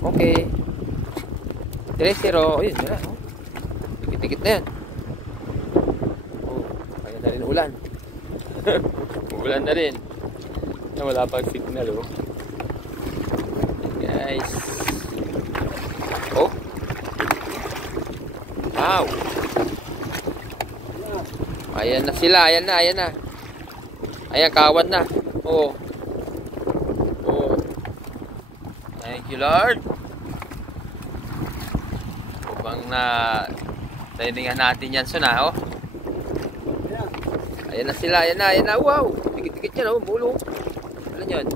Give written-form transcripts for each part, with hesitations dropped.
Okay. 3-0. Ayun, yan. Oh. Dikit-dikit na yan. Oh, kaya na rin ulan. Ulan na rin. Wala pang signal, oh. Guys. Oh. Wow. Ayan na sila. Ayan na. Ayan na. Ayan, kawan na. Oh. Oh. Thank you, Lord. Upang na trainingan natin yan, Son, ha? Oh. Ayan na sila. Ayan na. Ayan na. Wow. Dikit-dikit yan, oh. Bulo. Ano yan?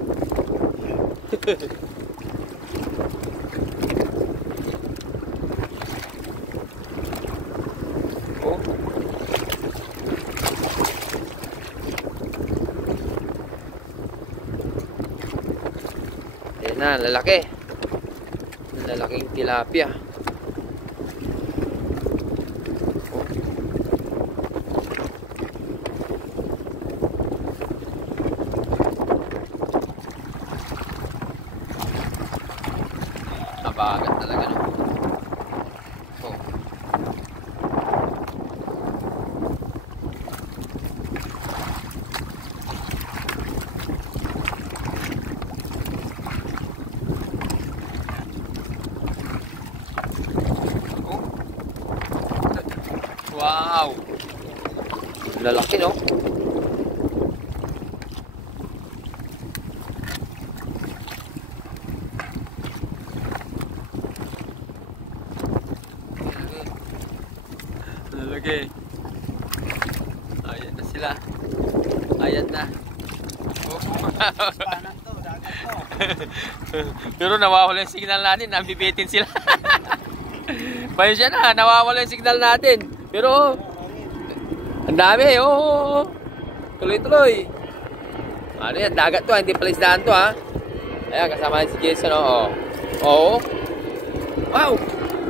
Oh. Ayan na, lalaki. Lalaking tilapia. Oh. Nabagat talaga, no? Oh. Wow! Lalaki, no? Lalaki. Ayan na sila. Ayan na. Oh. Pero nawawala yung signal natin. Nabibitin sila. Pasensya na, nawawala yung signal natin. Pero ang dami, oh. Tuloy-tuloy. Ano yan, dagat to, hindi pala isdaan to, ha. Ayan, kasama si Jason, oh. Oh. Wow.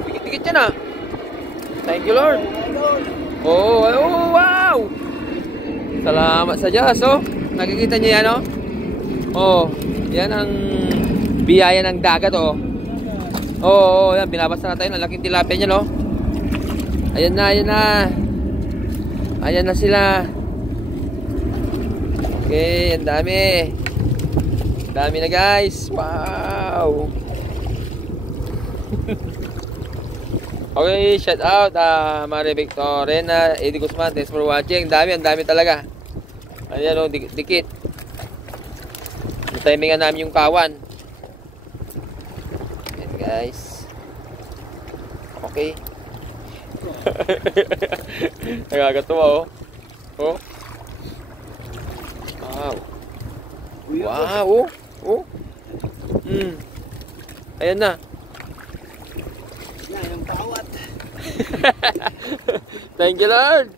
Dikit-dikit yan, ha. Thank you, Lord. Oh, oh, wow. Salamat sa Diyos, oh. Nakikita niyo yan, oh. Oh, yan ang biyaya ng dagat, oh. Oh, yan, binabasa na tayo ng laking tilapia niya, no. Ayan na, ayan na. Ayan na sila. Okay, ang dami. Dami na, guys. Wow. Okay, shout out Marie Victorina, Eddie Guzman, thanks for watching. Ang dami talaga. Ayan, oh, dikit. Timingan namin yung kawan. Ayan, guys. Okay. Nagagatuwa, oh. Oh. Wow. Wow, oh. Oh. Ayan na. Yan ang bawat. Thank you, Lord.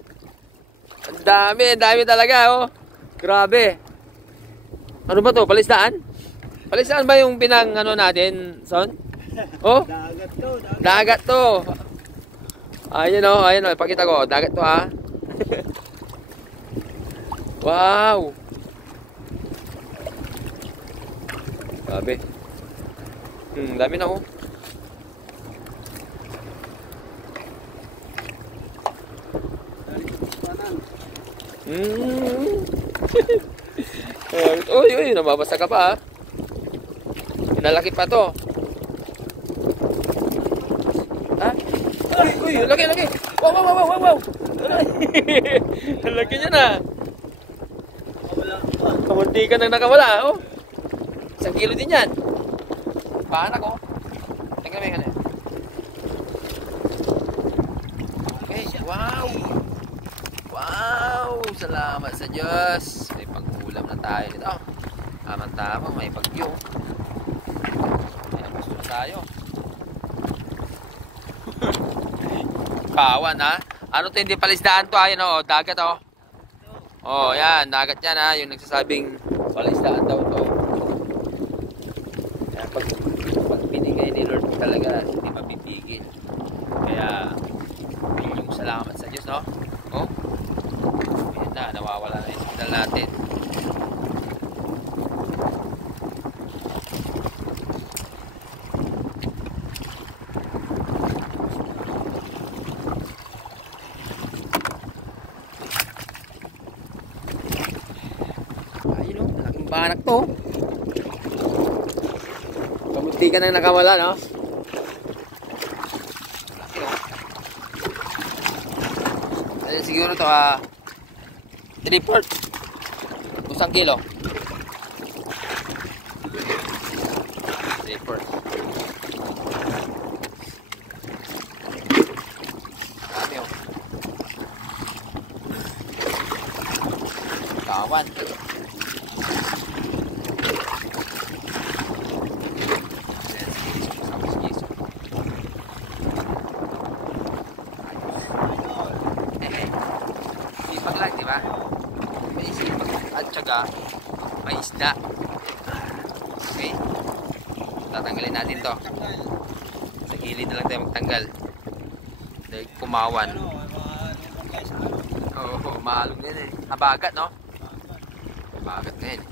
Ang dami talaga, oh. Grabe. Ano ba to? Palisdaan? Palisdaan ba yung pinang ano natin, Son? Oh? Dagat to, Dagat to. Ayun, oh, ayun, oh. Ipakita ko. Dagat to, ha. Wow. Grabe. Dami na, oh. Uy, nababasa ka pa, ha. Pinalaki pa to. Ha? Uy, laki. Wow. Laki niya na. Kamunti ka nang nakawala, oh. 1 kilo din yan. Paanak, oh. Tingnan mo yan. Okay, wow. Wow, salamat sa Diyos. May pag-ulam na tayo nito. Tama-tama, may bagyo. Kaya gusto tayo. Kawan, ha? Ano to, hindi palisdaan to, ayun, oh, dagat, oh. Oh, yan, dagat yan, ha. Yung nagsasabing palisdaan daw to. Kaya pag binigay ni Lord talaga, hindi mapipigil. Kaya, yung salamat sa Diyos, no? Oh. Ayan na, nawawala na yung signal natin. anak to. Kamunti ka nang nakawala, no? Ayun, siguro to 3/4. Isang kilo. 3/4. Dami oh. Kawan. Sipag lang, di ba? May sipag at syaga may isda. Okay? Tatanggalin natin to. Sa gilid na lang tayo magtanggal. Dahil kumawan. Oo, mahalong yan eh. Habagat, no? Habagat na yan.